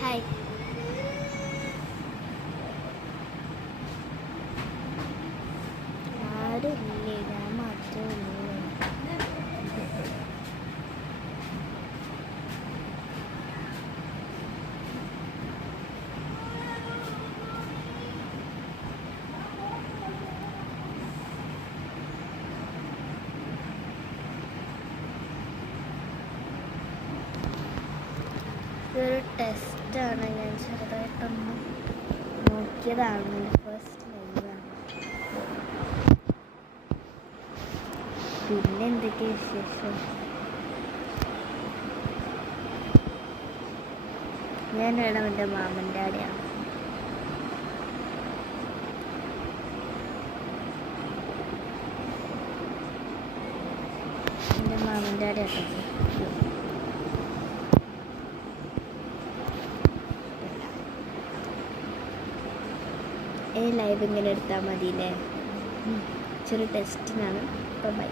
Hi. ആരുമില്ലേ, ഞാൻ മാത്രമേ ഉള്ളൂ. ഇതൊരു ടെസ്റ്റാണ്, ഞാൻ ചെറുതായിട്ടൊന്ന് നോക്കിയതാണ്. ഫസ്റ്റ് ലൈവാണ്. പിന്നെ എന്തൊക്കെയാ വിശേഷം? ഞാൻ വേണം എൻ്റെ മാമൻ്റെ ആടെയാണ്. എൻ്റെ മാമൻ്റെ ആടെയാണ്. ഈ ലൈവ് ഇങ്ങനെ എടുത്താൽ മതിയില്ലേ? ചെറിയ ടെസ്റ്റിനാണ്. അപ്പം ബൈ.